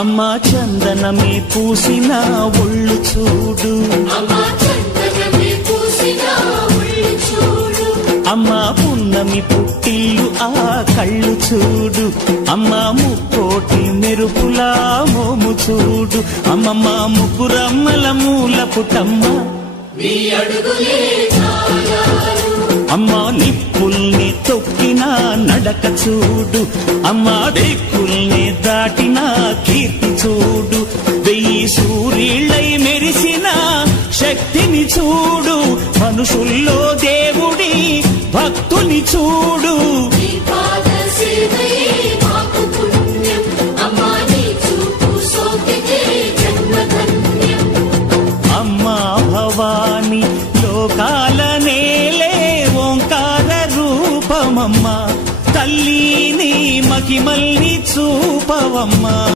అమ్మా చందనమే పూసిన ఒళ్ళు చూడు, అమ్మా పున్నమి పుట్టిల్లు ఆ కళ్ళు చూడు, అమ్మా ముక్కోటి మెరుపులా మోము చూడు, అమ్మమ్మ ముగ్గురమ్మల మూల పుటమ్మ అమ్మా నిప్పుల్ని తొక్కిన నడక చూడు, అమ్మా దిక్కుల్ని దాటిన కీర్తి చూడు, 1000 సూర్యులై మెరిసిన శక్తిని చూడు, మనుషుల్లో దేవుడి భక్తుని చూడు. అమ్మా భవాని లోకాల నేలే ఓంకార రూపమమ్మ, తల్లిని మహిమల్ని చూపవమ్మ.